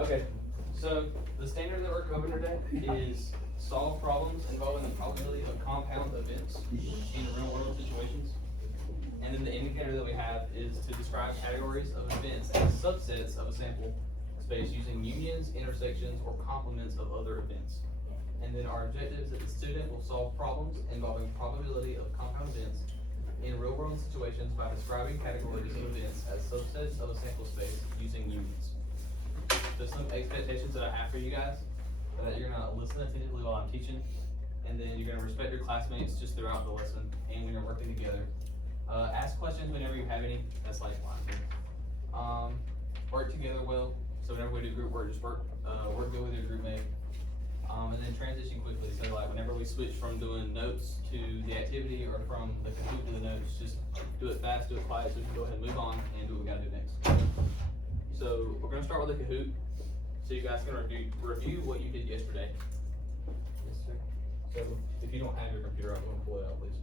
Okay, so the standard that we're covering today is solve problems involving the probability of compound events in real world situations. And then the indicator that we have is to describe categories of events as subsets of a sample space using unions, intersections, or complements of other events. And then our objective is that the student will solve problems involving probability of compound events in real world situations by describing categories of events as subsets of a sample space using unions. So some expectations that I have for you guys are that you're gonna listen attentively while I'm teaching, and then you're gonna respect your classmates just throughout the lesson and when you're working together. Ask questions whenever you have any. That's like work together well. So whenever we do group work, just work good with your group mate. And then transition quickly. So like whenever we switch from doing notes to the activity or from the Kahoot to the notes, just do it fast, do it quiet, so we can go ahead and move on and do what we gotta do next. So we're gonna start with the Kahoot. So you guys can review what you did yesterday. Yes, sir. So if you don't have your computer up, I'm gonna pull it out, please.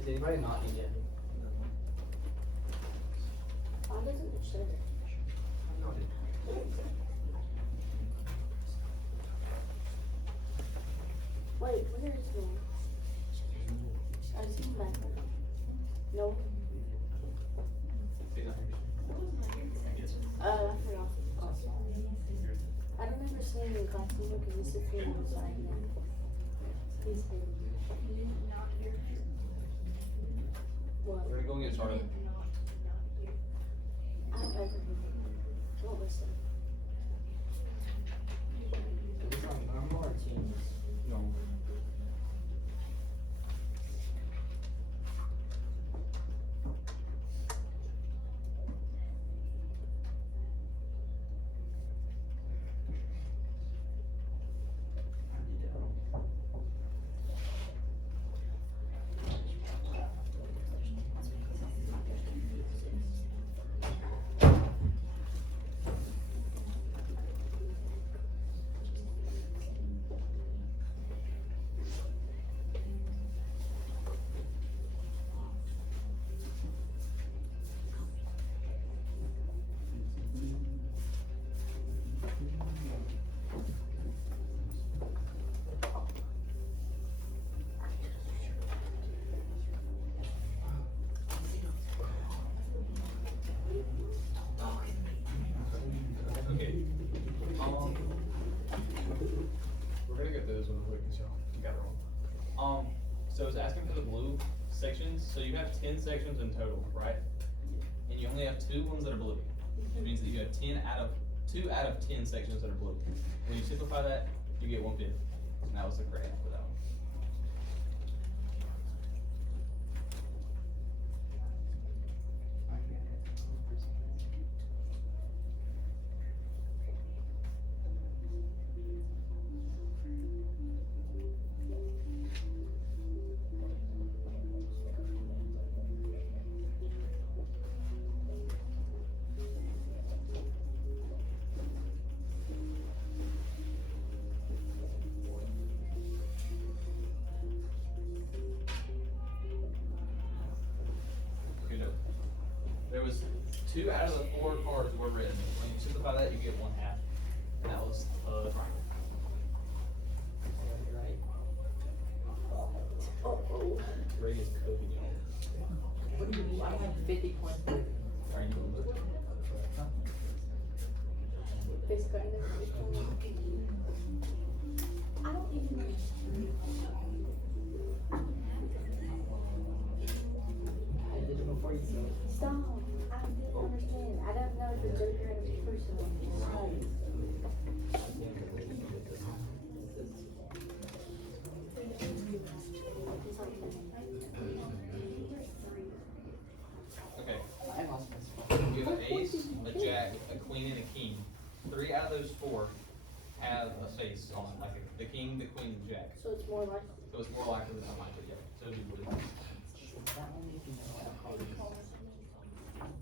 Is anybody not in yet? Why doesn't it show it? I'm not in. Wait, where is the one? I see him back there. No? He's not here. I forgot. I don't remember seeing him in class anymore because he sits on the side now. He's here. What? We're gonna go and get started. I don't ever hear him. Don't listen. I'm more teams. No. Okay. We're gonna get through this one quick, so you got it wrong. So it's asking for the blue sections. So you have 10 sections in total, right? And you only have 2 ones that are blue. Which means that you have 2 out of 10 sections that are blue. When you simplify that, you get 1/5. And that was the correct answer for that one. 2 out of the 4 cards were red. When you simplify that, you get 1/2. And that was the triangle. Oh. Ray is cooking y'all. What do you mean? I have 50 points. Are you gonna look? Face cutting them. I don't even. I did it before you said it. Stop. I didn't understand. I don't know if the Joker had a person. Right. Okay. I lost my spot. You have an ace, a jack, a queen, and a king. 3 out of those 4 have a face on it, like the king, the queen, and the jack. So it's more like. So it's more likely than unlikely, yeah. So it'd be blue. That one you can know how to call it.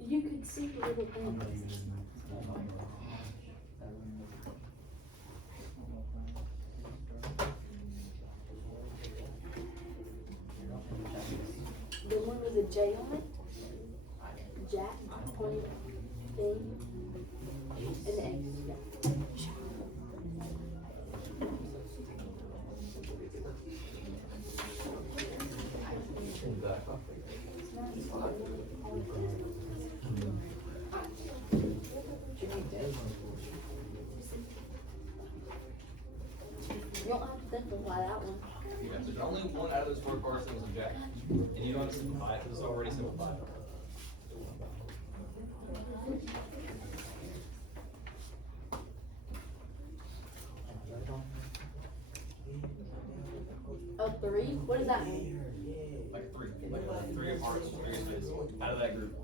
You could see the little things. The one with the J on it. Jack, point, thing, and X. Yeah. You don't have to simplify that one. Yeah, so there's only 1 out of those 4 cards that was a jack. And you don't have to simplify it because it's already simplified. Oh, 3? What does that mean? Like 3. 3 of hearts, 3 of spades. Out of that group.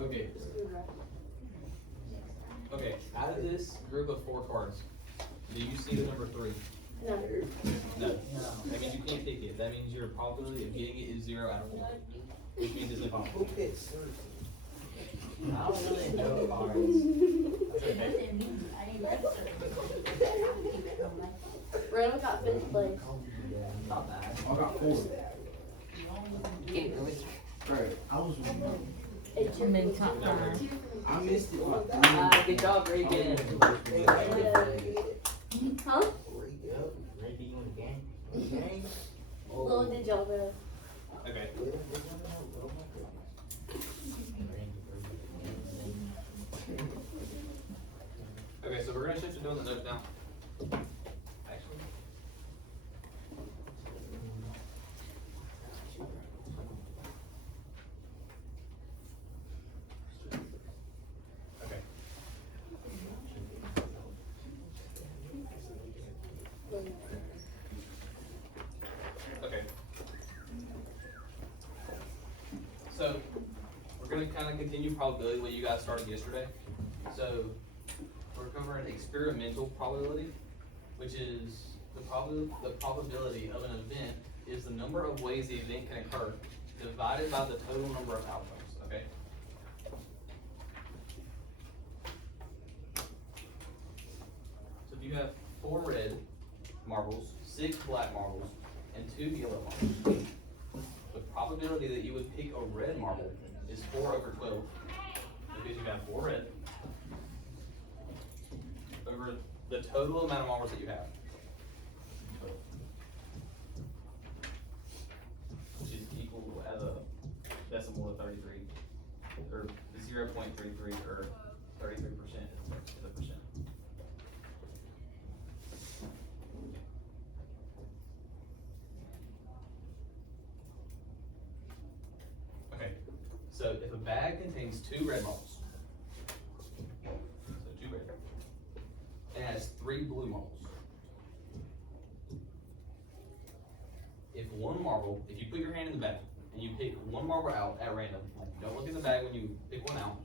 Okay. Okay, out of this group of 4 cards, do you see the number 3? No. No. That means you can't pick it. That means your probability of getting it is 0 out of 4. Which means it's impossible. Who picks I don't really know cards. Okay. Randall got 5th place. Not bad. I got 4. Can't really. Right. I was It's your in top 5. I missed it. Good job, Reagan. Huh? Maybe you want a game? Little did y'all know. Okay. Okay, so we're gonna shift to doing the notes now. Actually. Okay. Okay. So, we're gonna kind of continue probability what you guys started yesterday. So, we're covering experimental probability, which is the probability of an event is the number of ways the event can occur divided by the total number of outcomes, okay? So if you have 4 red marbles, 6 black marbles, and 2 yellow marbles, the probability that you would pick a red marble is 4/12 because you have 4 red over the total amount of marbles that you have. Which is equal as a decimal of 33, or 0.33, or 33% is a percent. Okay, so if a bag contains 2 red marbles, so 2 red, and has 3 blue marbles. If one marble, if you put your hand in the bag and you pick one marble out at random, like don't look in the bag when you pick one out,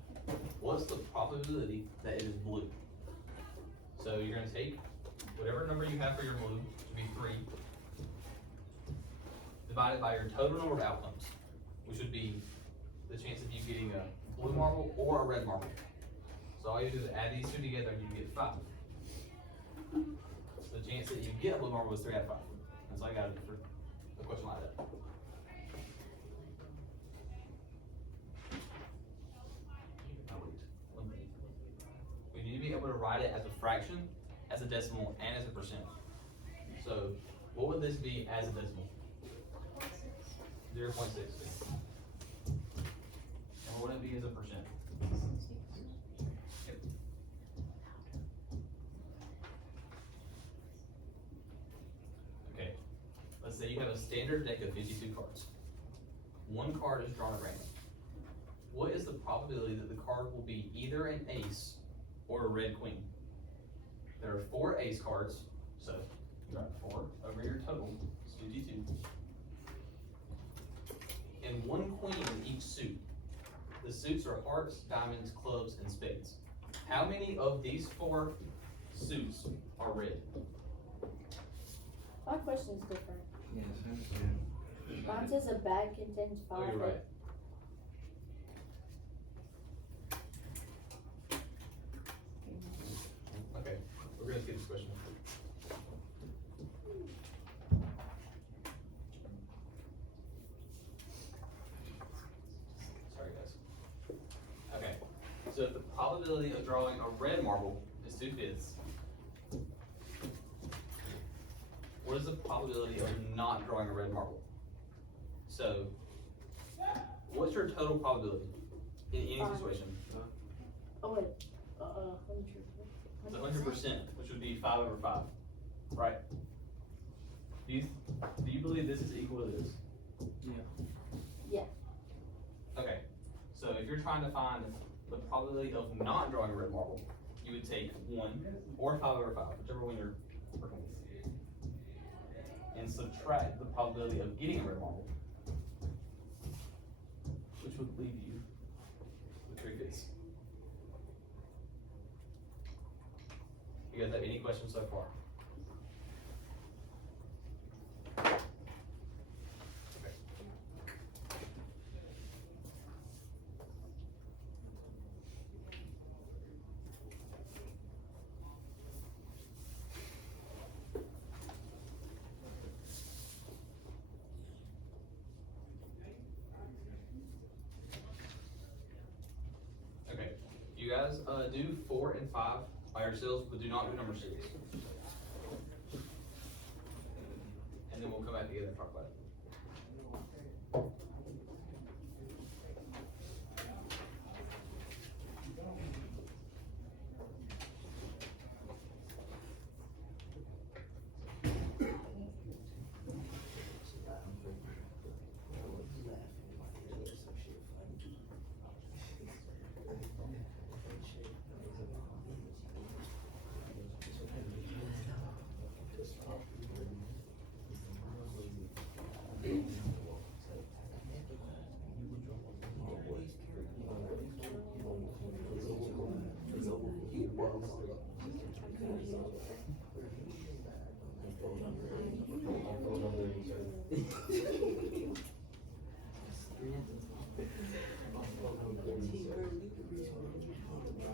what's the probability that it is blue? So you're gonna take whatever number you have for your blue, should be 3, divided by your total number of outcomes, which would be the chance of you getting a blue marble or a red marble. So all you do is add these two together and you get 5. So the chance that you get a blue marble is 3 out of 5. That's all I got for a question like that. We need to be able to write it as a fraction, as a decimal, and as a percent. So what would this be as a decimal? 0.6. And what would it be as a percent? Yep. Okay, let's say you have a standard deck of 52 cards. One card is drawn at random. What is the probability that the card will be either an ace or a red queen? There are 4 ace cards, so you write 4 over your total, it's 52. And 1 queen in each suit. The suits are hearts, diamonds, clubs, and spades. How many of these 4 suits are red? My question's different. Yes, I understand. Mine says a bag contains 5. Oh, you're right. Okay, we're gonna skip this question. Sorry, guys. Okay, so if the probability of drawing a red marble is 2/5, what is the probability of not drawing a red marble? So, what's your total probability in any 5. situation? Oh wait, 100. It's 100%, which would be 5 over 5, right? Do you believe this is equal to this? Yeah. Okay, so if you're trying to find the probability of not drawing a red marble, you would take 1 or 5 over 5, whichever one you're working with, and subtract the probability of getting a red marble, which would leave you with 3/5. You guys have any questions so far? Okay. Okay, you guys do 4 and 5 by yourselves, but do not do number 6. And then we'll come back together and talk about it.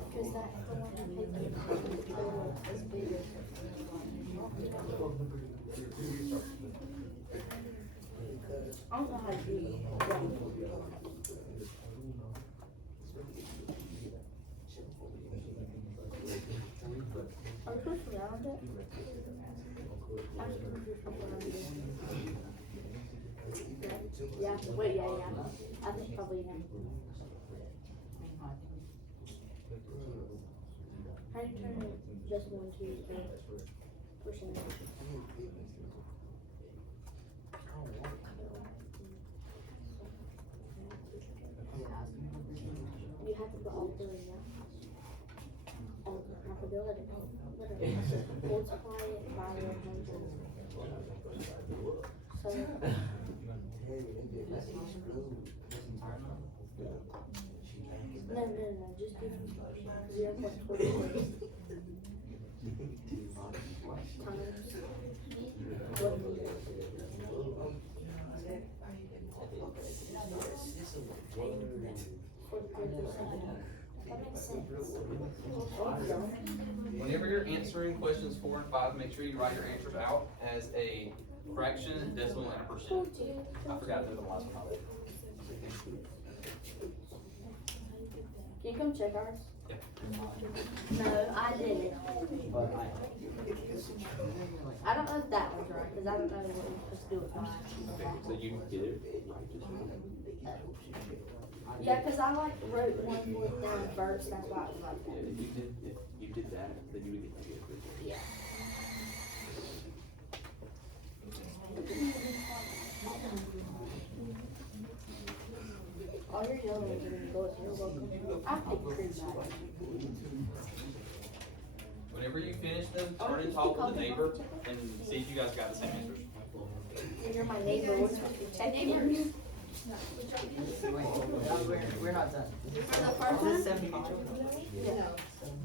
Because that's the one that takes the total is bigger. I don't know how to do it. Are we supposed to round it? I'm supposed to do something around it. Yeah, wait, yeah. I think probably yeah. How do you turn this one to percentage? You have to put all 3, yeah? All probability. Literally. Multiply it by 100. So. No, just do 0.46. That makes sense. Whenever you're answering questions 4 and 5, make sure you write your answers out as a fraction, decimal, and a percent. I forgot to do the last one already. Can you come check ours? Yeah. No, I didn't. But I don't know if that was right, because I don't know what we're supposed to do with mine. Okay, so you get it. Yeah, because I like wrote 1/4 down first, that's why it was like that. If you did that, then you would get to get it. Yeah. All your yellow is gonna go, you're welcome. I think cream back. Whenever you finish them, turn and talk with the neighbor and see if you guys got the same answers. You're my neighbor, we're supposed to be checking in. wait, we're not done. For the first Is one? this 75? Yeah.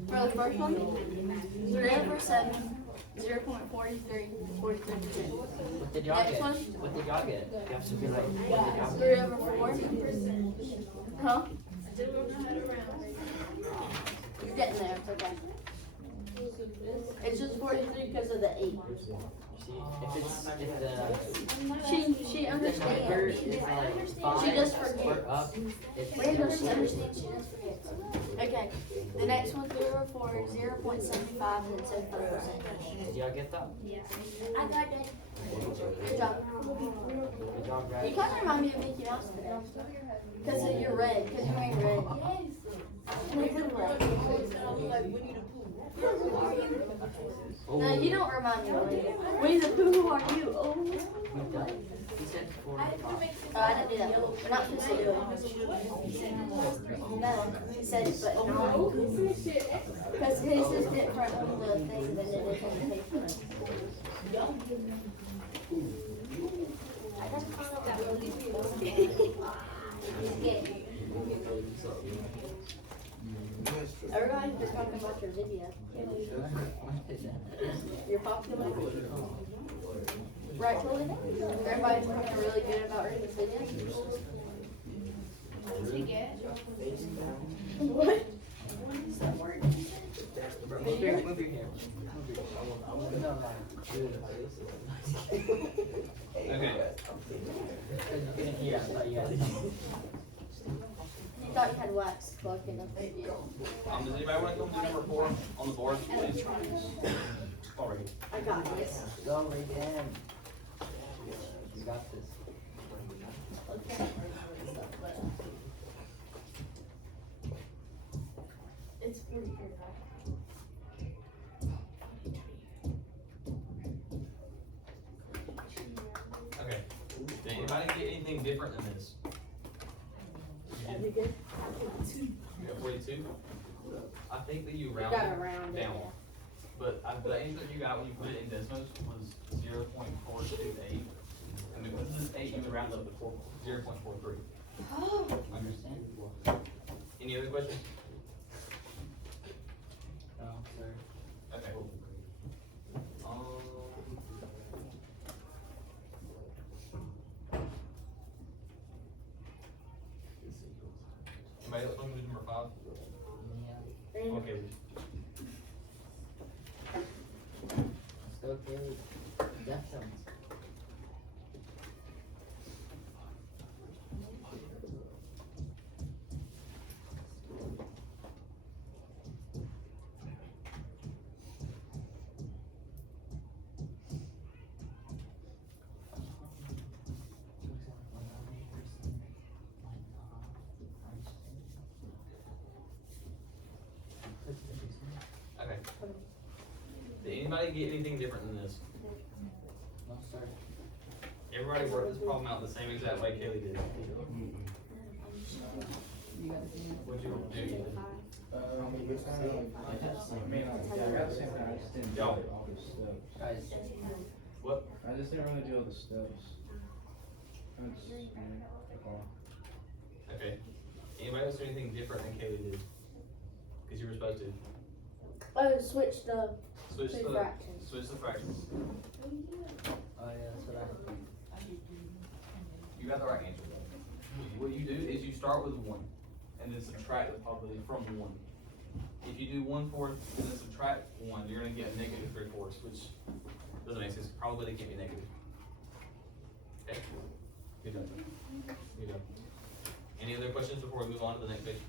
For the first one, 3 over 7, 0.43, 43%. What did y'all Next get? one? What did y'all get? You have to be like, what did y'all 3 get? over 4. Huh? You're getting there, it's okay. It's just 43 because of the 8. If She the number understands. is like 5 She just or forgets. up, it's Randall, she understands, she just forgets. Okay, the next one, 3 over 4, 0.75, and then 75%. Did y'all get that? I got it. Good job. Good job, guys. You kind of remind me of Mickey Mouse today. Because of your red, because you're wearing red. No, you don't remind me of Winnie. Winnie the Pooh, who are you? Oh. We done? He said 4 and 5. Oh, I didn't do that. We're not supposed to do it. No, he said, but no. Because his is different on the thing than it is on the paper. I gotta find out what Everybody, they're talking about your video. You're popular. Right, Chloe? Everybody's talking really good about Rick's video. What? Move your hair. Move your hair. I want to know Okay. Because you couldn't hear, I thought you had it. You thought you had wax plugged in the video. Does anybody want to come to number 4 on the board, please? Already. I got this. Go right in. You got this. Okay. It's pretty good. Okay. Did anybody get anything different than this? That'd be good. You got 42? I think that you You got rounded a round down. But the answer you got when you put it in decimals was 0.428. And because this is 8, you would round up to 0.43. Understandable. Any other questions? No, sir. Okay. Anybody else want to do number 5? Yeah. Okay. Let's go, Caleb. Deftones. Okay. Did anybody get anything different than this? No, sir. Everybody worked this problem out the same exact way Kaylee did. What'd you do? I got the same thing, I just didn't do Y'all. all the steps. Guys, What? I just didn't really do all the steps. I just, took off. Okay. Anybody else do anything different than Kaylee did? Because you were supposed to. Oh, switch the Switch two the fractions. switch the fractions. oh yeah, that's what I You got the right answer. What you do is you start with 1, and then subtract the probability from 1. If you do 1/4 and then subtract 1, you're gonna get a negative 3/4, which doesn't make sense. Probability can't be negative. Okay? Good job. Good job. Any other questions before we move on to the next page?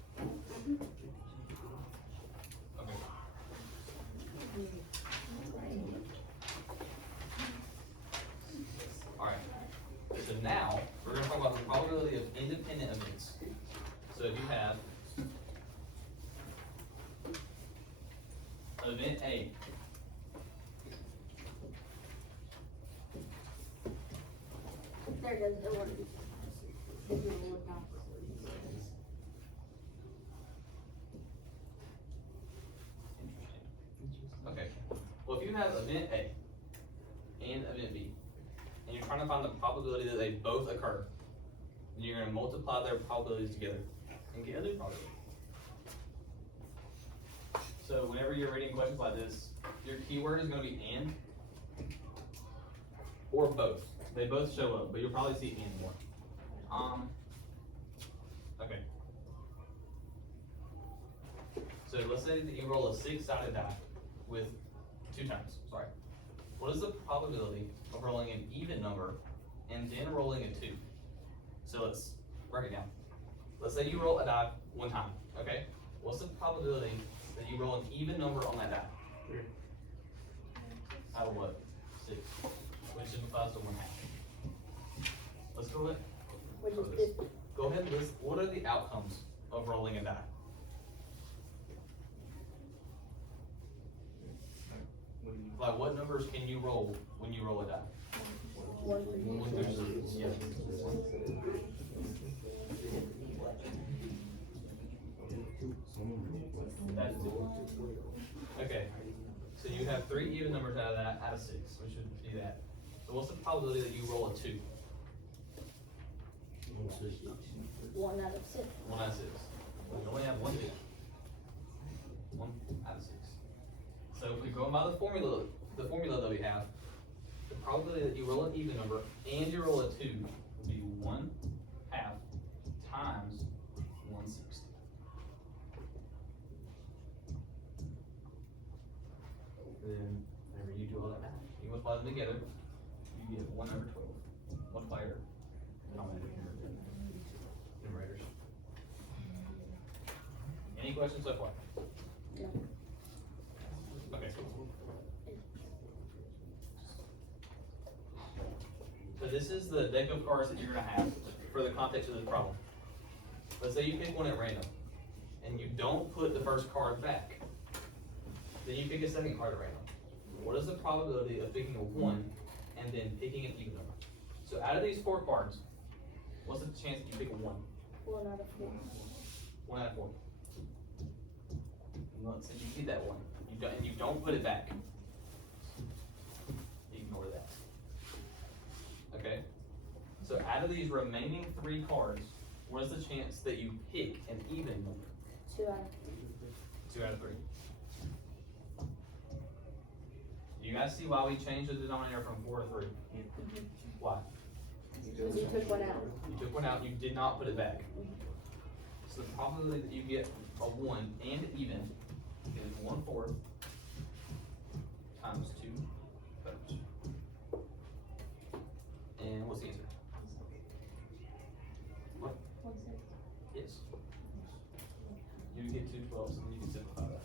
Okay. Alright. So now, we're gonna talk about the probability of independent events. So if you have event A. There it goes, it worked. If you look down. Okay. Well, if you have event A and event B, and you're trying to find the probability that they both occur, then you're gonna multiply their probabilities together and get a new probability. So whenever you're reading questions like this, your keyword is gonna be and or both. They both show up, but you'll probably see and more. Okay. So let's say that you roll a 6-sided die with 2 times, sorry. What is the probability of rolling an even number and then rolling a 2? So let's break it down. Let's say you roll a die 1 time, okay? What's the probability that you roll an even number on that die? 3. Out of what? 6. Which simplifies to 1/2. Let's go ahead. Which is 50. Go ahead and list, what are the outcomes of rolling a die? Like what numbers can you roll when you roll a die? 1 1 through 6, yes. That's it. Okay, so you have 3 even numbers out of 6, we should be that. So what's the probability that you roll a 2? 1 out of 6. 1 out of 6. We only have 1 2. 1 out of 6. So if we go by the formula that we have, the probability that you roll an even number and you roll a 2 will be 1/2 times 1/60. Then whenever you do all that math, you multiply them together, you get 1/12. Multiply your denominator and numerators. Any questions so far? No. Okay. So this is the deck of cards that you're gonna have for the context of this problem. Let's say you pick one at random, and you don't put the first card back. Then you pick a second card at random. What is the probability of picking a 1 and then picking an even number? So out of these 4 cards, what's the chance that you pick a 1? 1 out of 4. 1 out of 4. And let's say you keep that 1, and you don't put it back. Ignore that. Okay? So out of these remaining 3 cards, what is the chance that you pick an even number? 2 out of 3. 2 out of 3. You guys see why we changed the denominator from 4 to 3? Why? Because you took 1 out. You took 1 out, you did not put it back. So the probability that you get a 1 and even is 1/4 times 2/3. And what's the answer? What? 1/6. Yes. You get 2/12, and you can simplify that.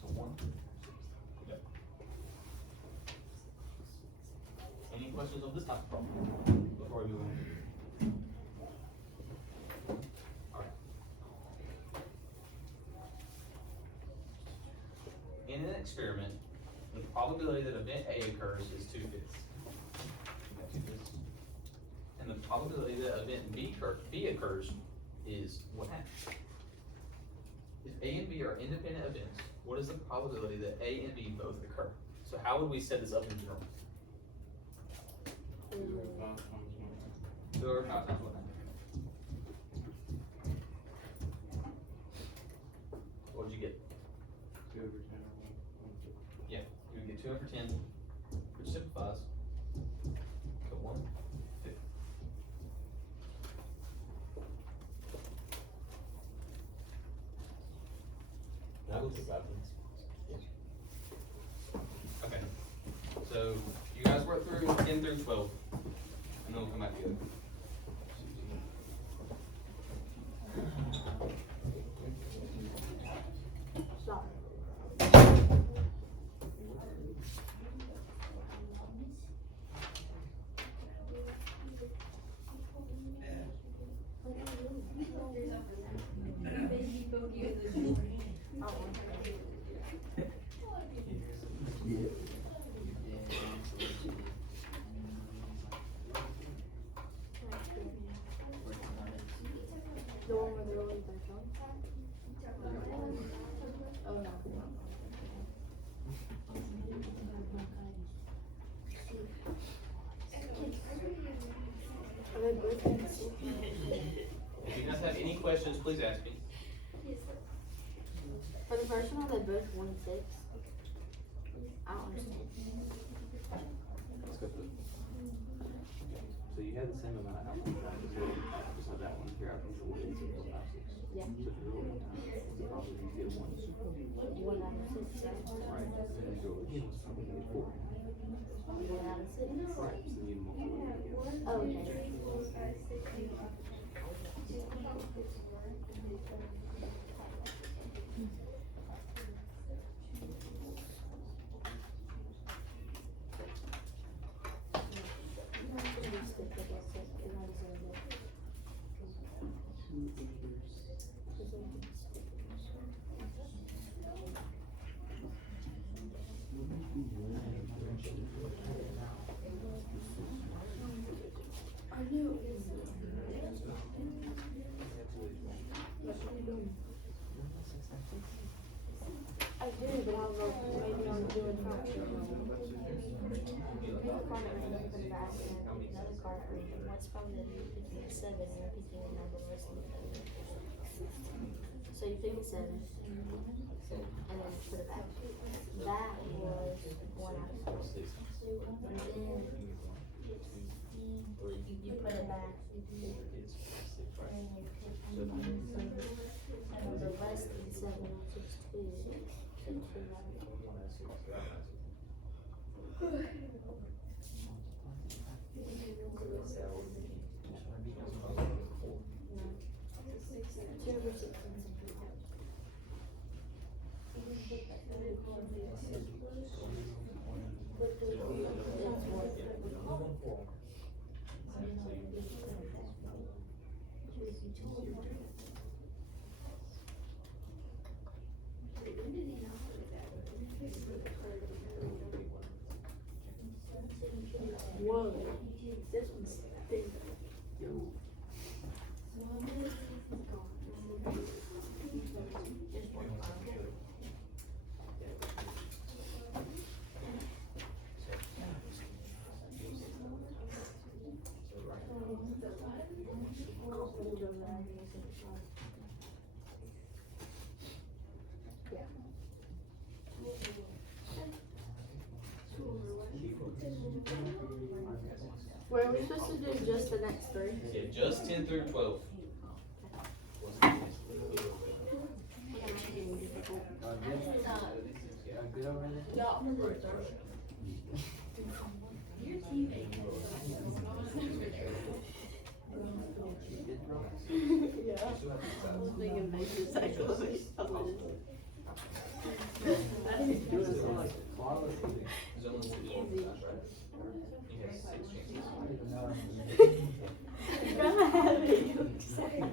So 1/6. Okay. Any questions on this type of problem before we move on? Alright. In an experiment, the probability that event A occurs is 2/5. And the probability that event B occurs is 1/2. If A and B are independent events, what is the probability that A and B both occur? So how would we set this up in general? 2 over 5 times 1/2. What would you get? 2 over 10. Yeah, you would get 2 over 10, which simplifies to 1/5. Okay, so you guys work through 10 through 12, and then we'll come back to you. Stop. The one where they're only virtual? Oh, no. Are they both in the same? If you guys have any questions, please ask me. For the first one, are they both 1-6? I don't understand. Let's go through. So you had the same amount of outline time, just have that one here, outline from 1 to 5, 6. Yeah. So if you're rolling time, it's probably you get 1. 1 out of 6, right? Right, and then you go again, it's probably you get 4. 1 out of 6. Right, so then you multiply it again. Oh, okay. I do, but I'll go, maybe I'll do it for Pick a card that we're gonna put it back, and then pick another card, or what's probably picking a 7, and then picking a number less than 7. So you pick a 7, and then put it back. That was 1 out of 4. And then you put it back, and you pick a number less than 7, which is 2. So 2 out of 4. Two over 6. Whoa, this one's big. Were we supposed to do just the next 3? Yeah, just 10 through 12. Good over there? Yeah. I was thinking maybe it's actually. I didn't do it so like Flawless. There's only 2 easy. right? You have 6 chances. I don't even know. You're gonna have it. You look sad.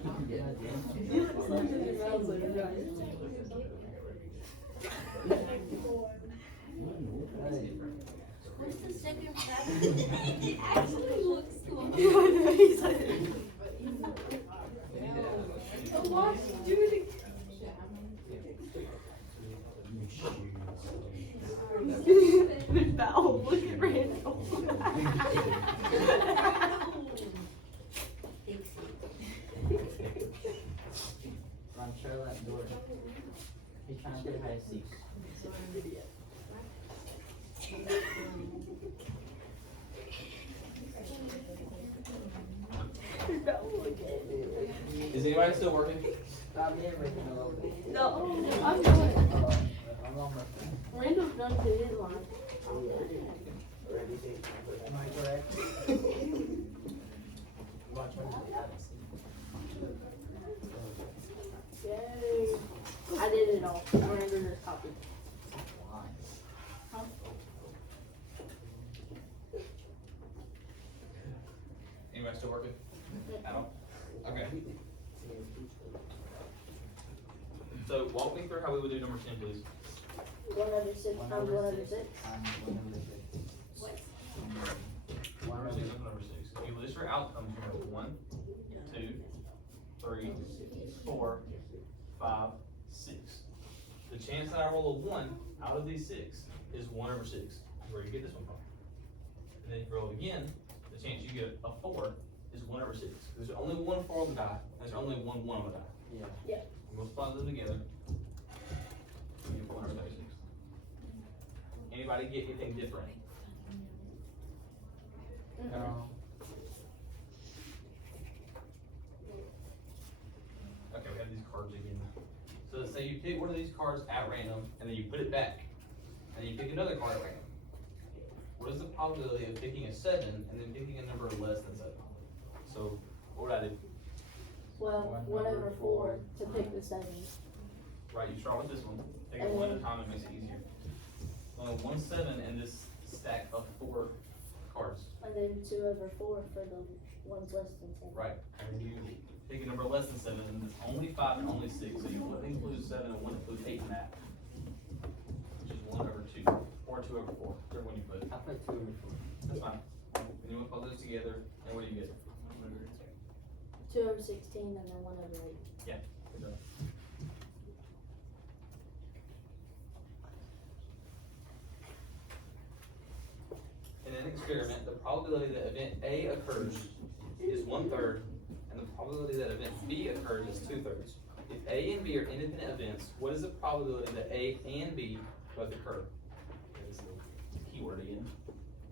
You look sad in your mouth like you're right. What's the second pattern? It actually looks cool. He's like. Oh, watch, do it again. Foul, look at Randall. Ron, shut that door. He's trying to get high 6. Is anybody still working? I'm in making a little bit. No, I'm doing it. I'm almost done. Randall's done to his line. Ready, am I correct? Watch one. Yay. I did it all. Randall just copied. Huh? Anybody still working? At all? Okay. So walk me through how we would do number 10, please. 1 over 6 times 1 over 6. What? 1 over 6 times 1 over 6. If you list your outcomes, you have 1, 2, 3, 4, 5, 6. The chance that I roll a 1 out of these 6 is 1 over 6. Is where you get this one from. And then if you roll again, the chance you get a 4 is 1 over 6. There's only one 4 on the die, and there's only one 1 on the die. Yeah. Multiply them together. You get 436. Anybody get anything different? No. Okay, we have these cards again. So let's say you pick one of these cards at random, and then you put it back, and then you pick another card at random. What is the probability of picking a 7 and then picking a number less than 7? So, what would I do? Well, 1 over 4 to pick the 7. Right, you start with this one, take it one at a time, it makes it easier. Only 1 7 in this stack of 4 cards. And then 2 over 4 for the ones less than 7. Right, and then you pick a number less than 7, and it's only 5 and only 6, so you wouldn't include 7 and wouldn't include 8 in that. Which is 1 over 2, or 2 over 4, whichever one you put. I put 2 over 4. That's fine. And you want to put those together, and what do you get? 2 over 16 and then 1 over 8. Yeah, good job. In an experiment, the probability that event A occurs is 1/3, and the probability that event B occurs is 2/3. If A and B are independent events, what is the probability that A and B both occur? That's the keyword again.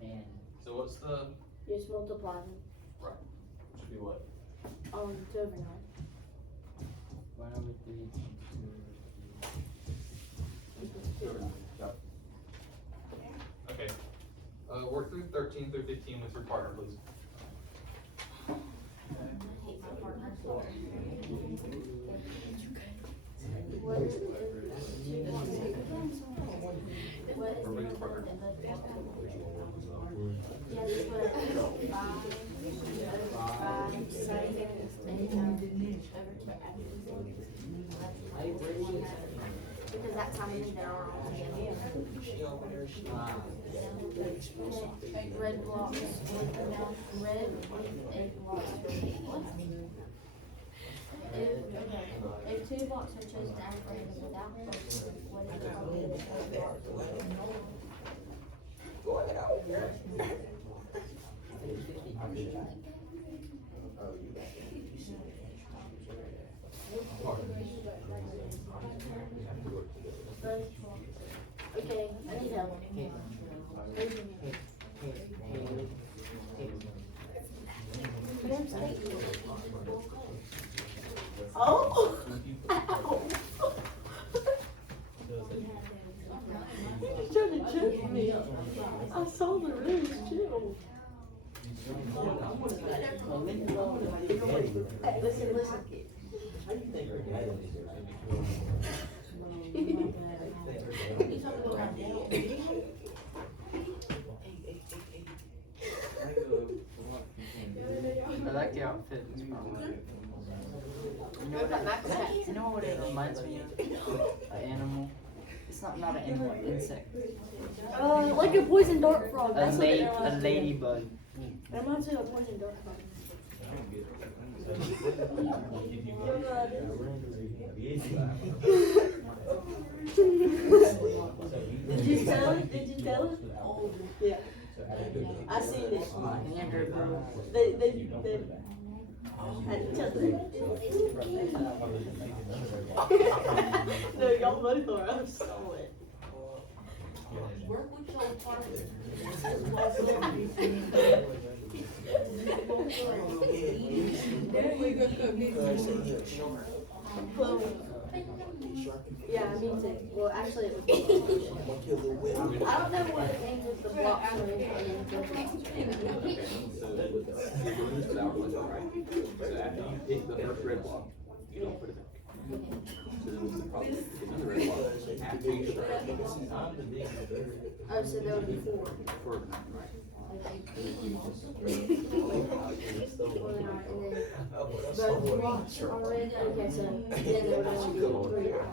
And So what's the, Just multiply them. should be what? 2 over 9. 1 over 3 times 2 over 3. Okay. Work through 13 through 15 with your partner, please. I hate my partner. What is it? What is Or read your partner. Yeah, this one. 5, 7, 8 over 2. Because that's how many there are all together. Red blocks, red, 8 blocks. If 2 blocks are chosen as random without blocks, what is the probability of 4 Okay, I need help. Oh! Ow! He was trying to choke me. I saw the rose too. Hey, listen. I like the outfit. It's probably. You know what it reminds me of? An animal. It's not an animal, an insect. Like a poison dart frog. A That's what it reminds me of. ladybug. It reminds me of a poison dart frog. Did you tell it? Yeah. I seen it. Andrew, bro. They had each other. No, y'all both are. I'm so it. Work with your partner. Well, yeah, me too. Well, actually, it was. I don't know what it means with the blocks or anything. So you're doing this without one, right? So after you pick the first red block, you don't put it back. So then what's the problem? Pick another red block after you put the red block. Oh, so there would be 4. For overnight, right? Okay. And then you just Both blocks are already, okay, so then there would only be 3.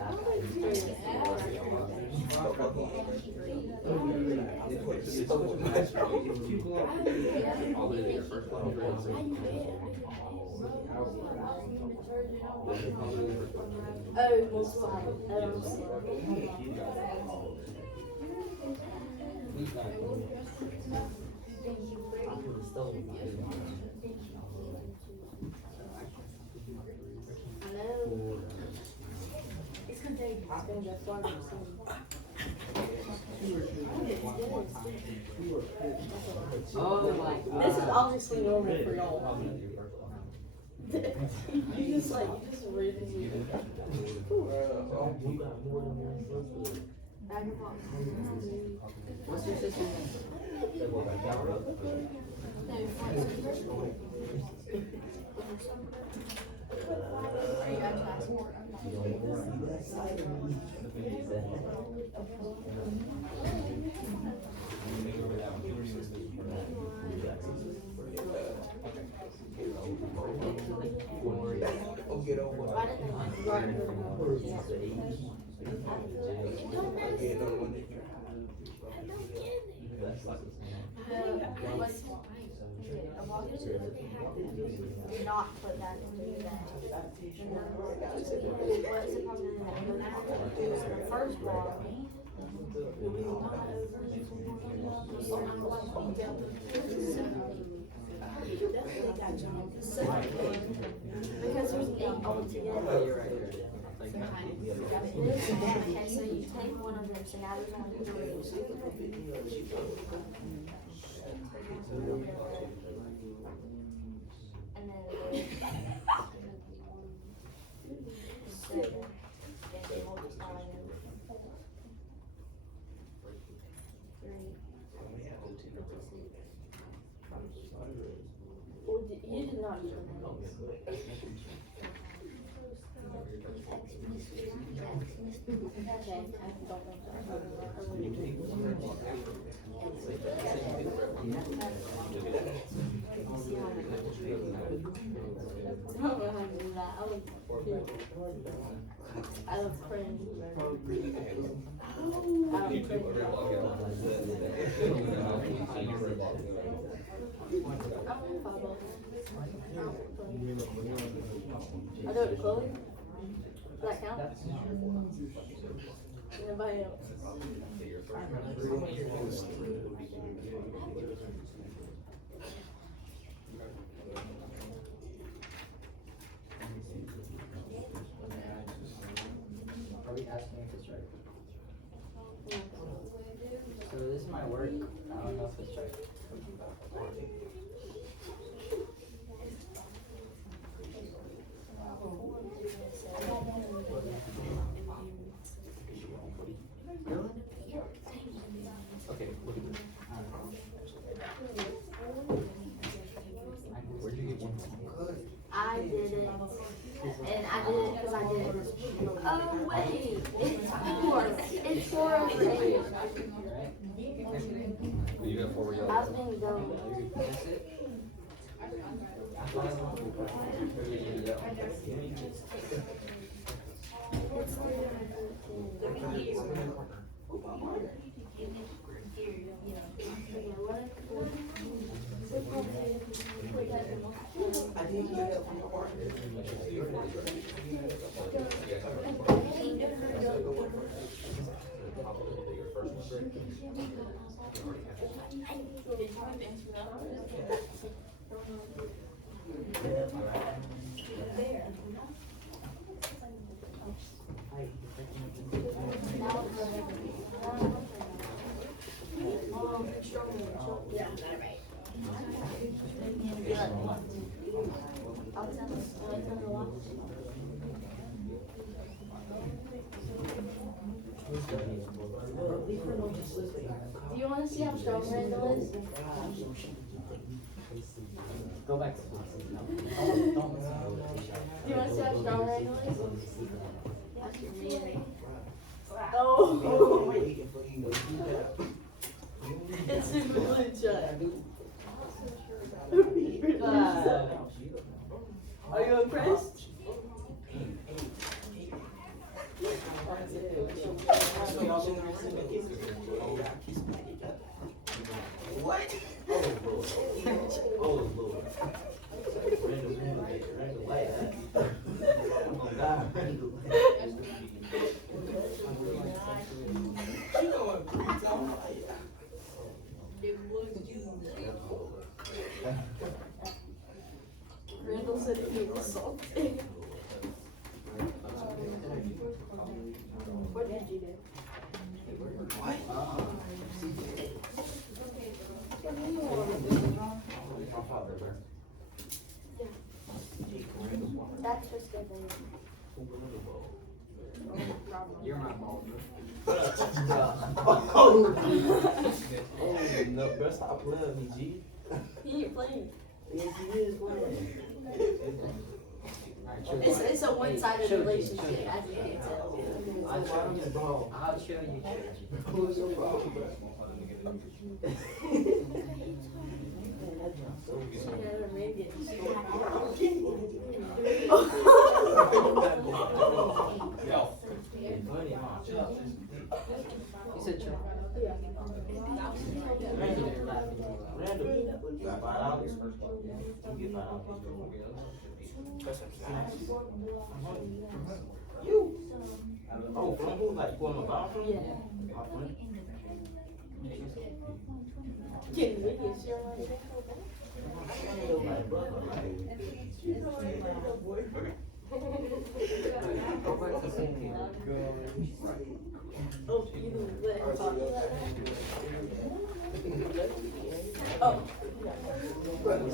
it's all the way to your first block. Oh, multiply. Oh, I know. It's contagious. It's gonna go far soon. Oh my god. This is obviously normal for y'all. You just read it. What's your sister's name? Why didn't they write not put that into that. What is it probably the first block? Because there's 8 altogether. Okay, so you take one of them, so now there's only 3. And then there's 7, and they multiply them. 3. Well, you did not use okay, I don't think I was cringe. I do it to Chloe. Does that count? Anybody else? Are we asking if it's right? So this might work. I don't know if it's right. Okay, look at this. Where'd you get one from? I did it. And I did it because I did it. Oh, wait. It's 4. It's 4 over 8. You got 4 yellow. I was being dumb. That's it? It's 314. I didn't hear that from the court. Yeah, all right. Do you wanna see how strong Randall is? Go back to school. Don't listen to it. Do you wanna see how strong Randall is? That's your man. Oh. It's super blue shot. Are you impressed? What? Oh, Lord. Randall, like that. Oh, God, Randall. You know what, Breeze, I'm like, Randall said he was salty. What did you do? That's just a You're my ball. oh, no, bro, stop playing me, G. He ain't playing. Yes, he is playing. It's a one-sided relationship, as you can tell. I'll show you, bro. I'll show you. Who's your problem, bro? Yo. You said chill. Randall, you got $5 first one. You get $5 You? Oh, from who? Like, from a bathroom? Yeah. My friend. Can you make it share my Go back to singing. Oh, you didn't let her talk about that? Oh.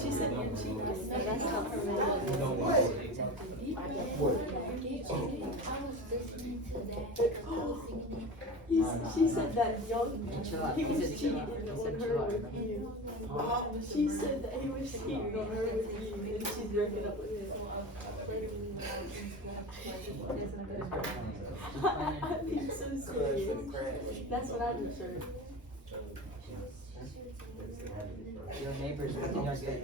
She said you're cheating. That's not her She said that Chill out. he He was said chill cheating out. He on said her chill out. with you. She said that he was cheating on her with you, and she's breaking up with him. It's so serious. That's what I just heard. Your neighbors, what did y'all get?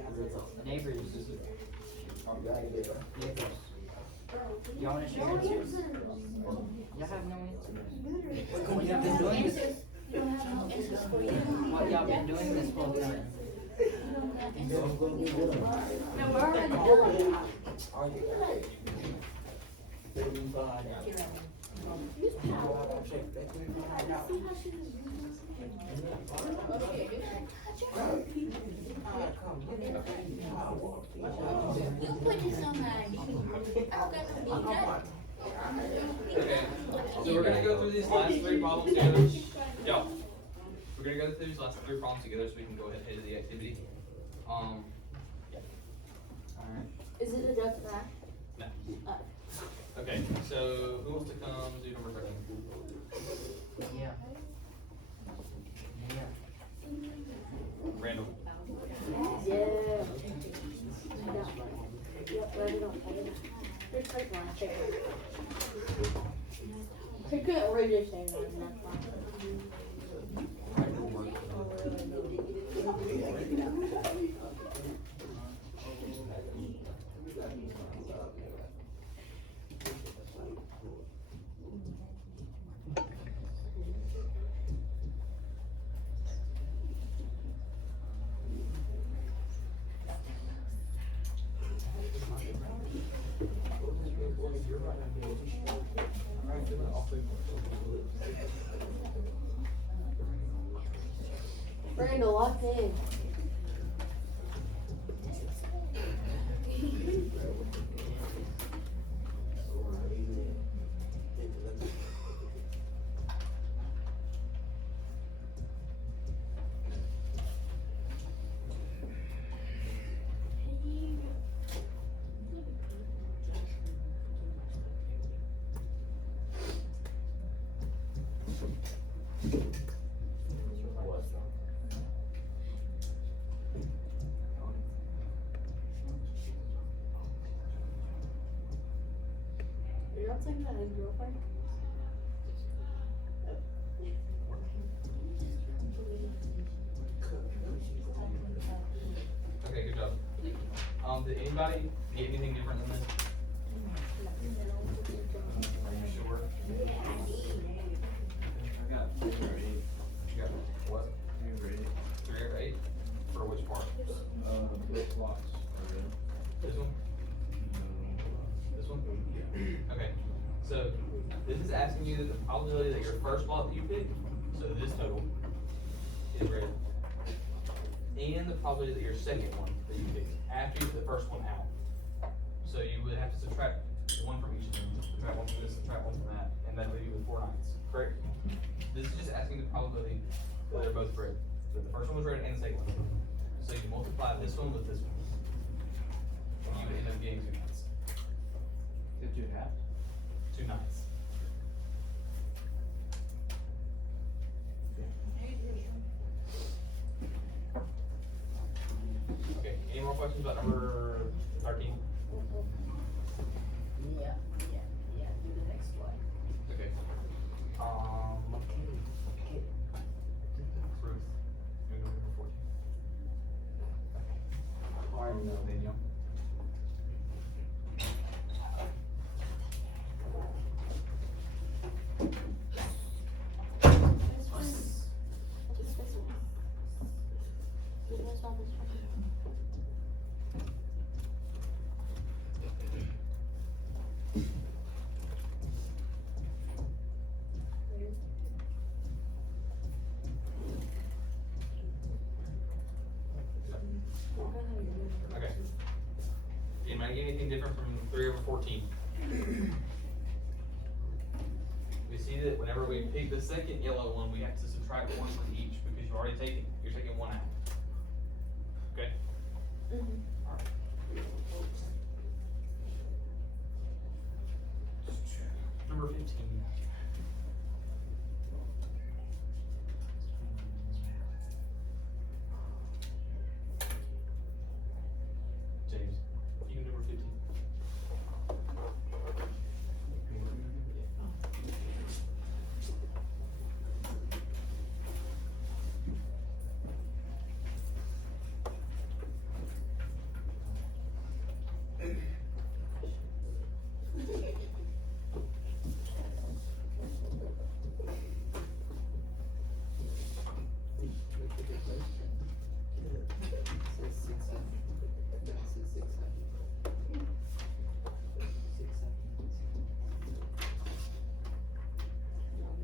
Neighbors. Neighbors. Y'all wanna share answers? Y'all have no answers. What y'all been doing this? What y'all been doing this whole time? No, we're already done. You put this on my ID. I don't got no beat up. Okay, so we're gonna go through these last three problems together. Yo, we're gonna go through these last three problems together so we can go ahead and head to the activity. Alright. Is it a duck back? No. Okay, so who wants to come do number 13? Yeah. Yeah. Randall. Yeah. Yep, ready on fire. Here's take one, take one. He couldn't read your thing, that's fine. Randall, lock in. You're not talking about his girlfriend? Okay, good job. Did anybody get anything different than this? Are you sure? I got 3 or 8. You got what? 3 or 8. 3 or 8? For which part? Both lots are good. This one? This one? Okay, so this is asking you that the probability that your first lot that you pick, so this total, is red. And the probability that your second one that you pick, after you put the first one out. So you would have to subtract 1 from each of them, subtract 1 from this, subtract 1 from that, and that would leave you with 4 nines, correct? This is just asking the probability that they're both red. So the first one was red and the second one. So you multiply this one with this one. And you would end up getting 2 nines. Did you have? 2 nines. Okay, any more questions about number 13? Yeah, do the next one. Okay. Ruth, you go number 14. Alright, no, Danielle. Just this one. You guys want this one? Okay. Anybody get anything different from 3 over 14? We see that whenever we pick the second yellow one, we have to subtract 1 from each because you're taking 1 out. Okay? Alright. Number 15. James, you can number 15.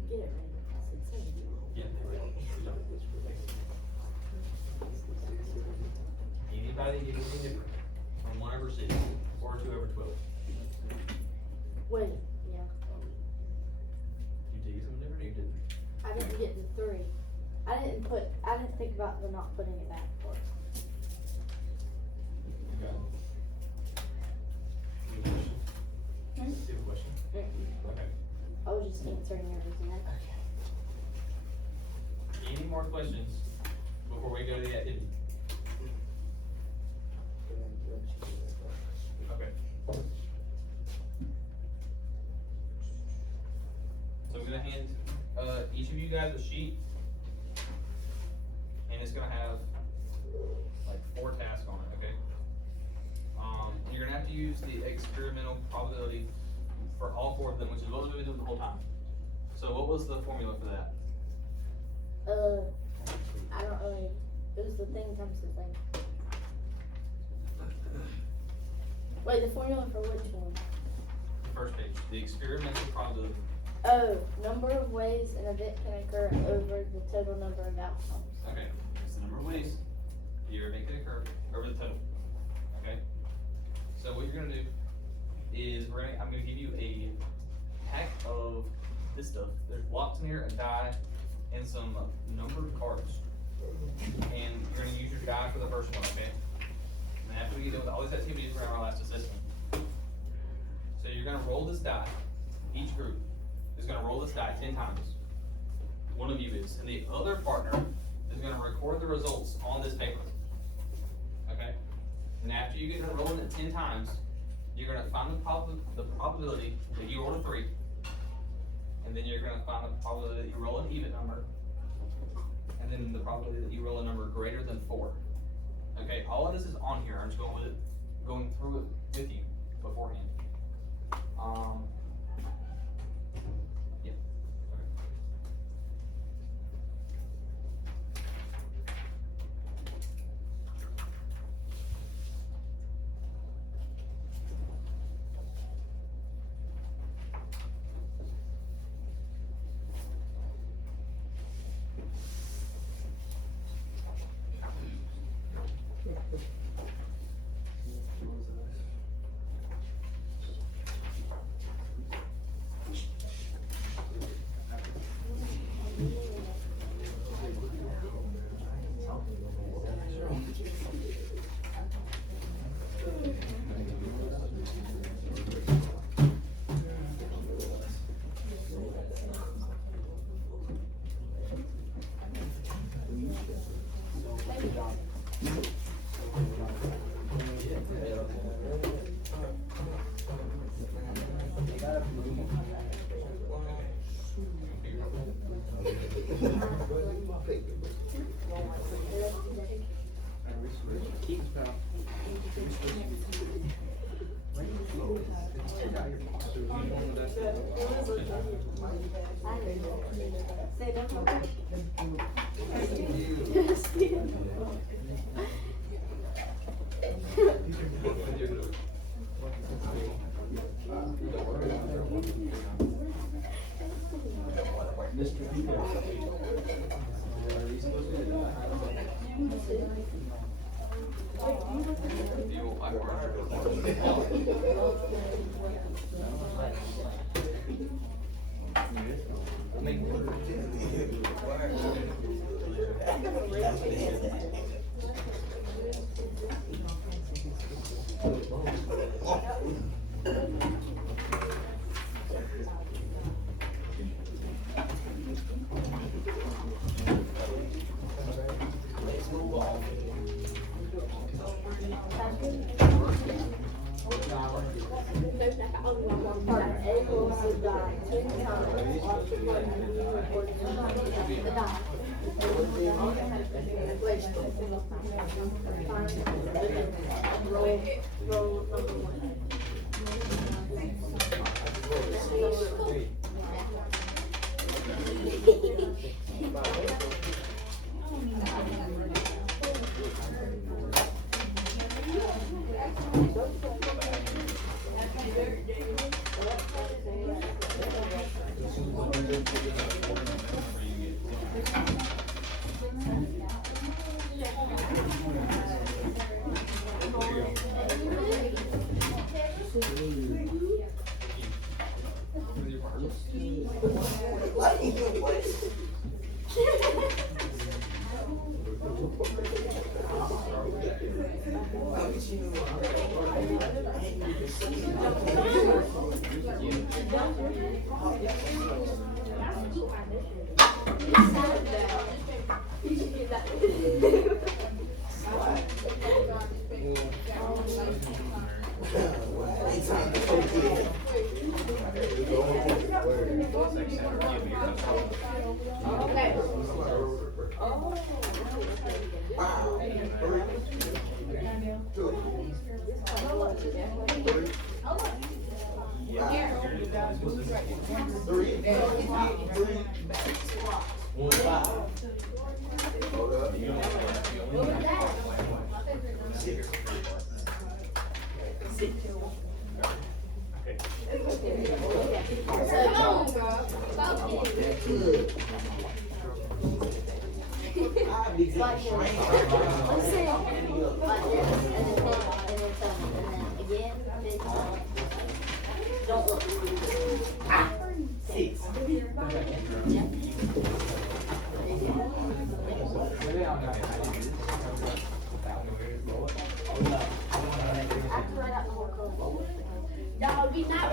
Get it right. I said 7. Yeah, right. Good job. Anybody get anything different from 1 over 6 or 2 over 12? Wait, yeah. You did something different or you didn't? I didn't get the 3. I didn't think about the not putting it back for it. Okay. You have a question? Hmm? You have a question? Okay. I was just answering everything. Any more questions before we go to the activity? Okay. So I'm gonna hand, each of you guys a sheet. And it's gonna have like 4 tasks on it, okay? And you're gonna have to use the experimental probability for all 4 of them, which is what we've been doing the whole time. So what was the formula for that? I don't really, it was the thing times the thing. Wait, the formula for which one? First page, the experimental probability. Oh, number of ways an event can occur over the total number of outcomes. Okay, it's the number of ways your event can occur over the total. Okay? So what you're gonna do is I'm gonna give you a pack of this stuff. There's blocks in here, a die, and some numbered cards. And you're gonna use your die for the first one, okay? And after we get done with all these activities, we're gonna have our last assessment. So you're gonna roll this die. Each group is gonna roll this die 10 times. one of you is, and the other partner is gonna record the results on this paper. Okay? And after you get done rolling it 10 times, you're gonna find the probability that you rolled a 3, and then you're gonna find the probability that you roll an even number, and then the probability that you roll a number greater than 4. Okay, all of this is on here. I'm just going through it with you beforehand. Yeah. Okay. Mr. Peacock. You won't like where No, we not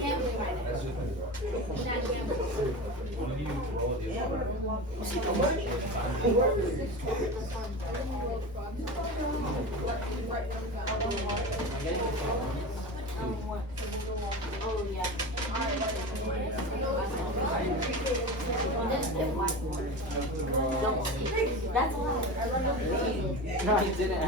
counting right now. One of you roll it. Oh, yeah. Don't, that's a lie. No, he didn't.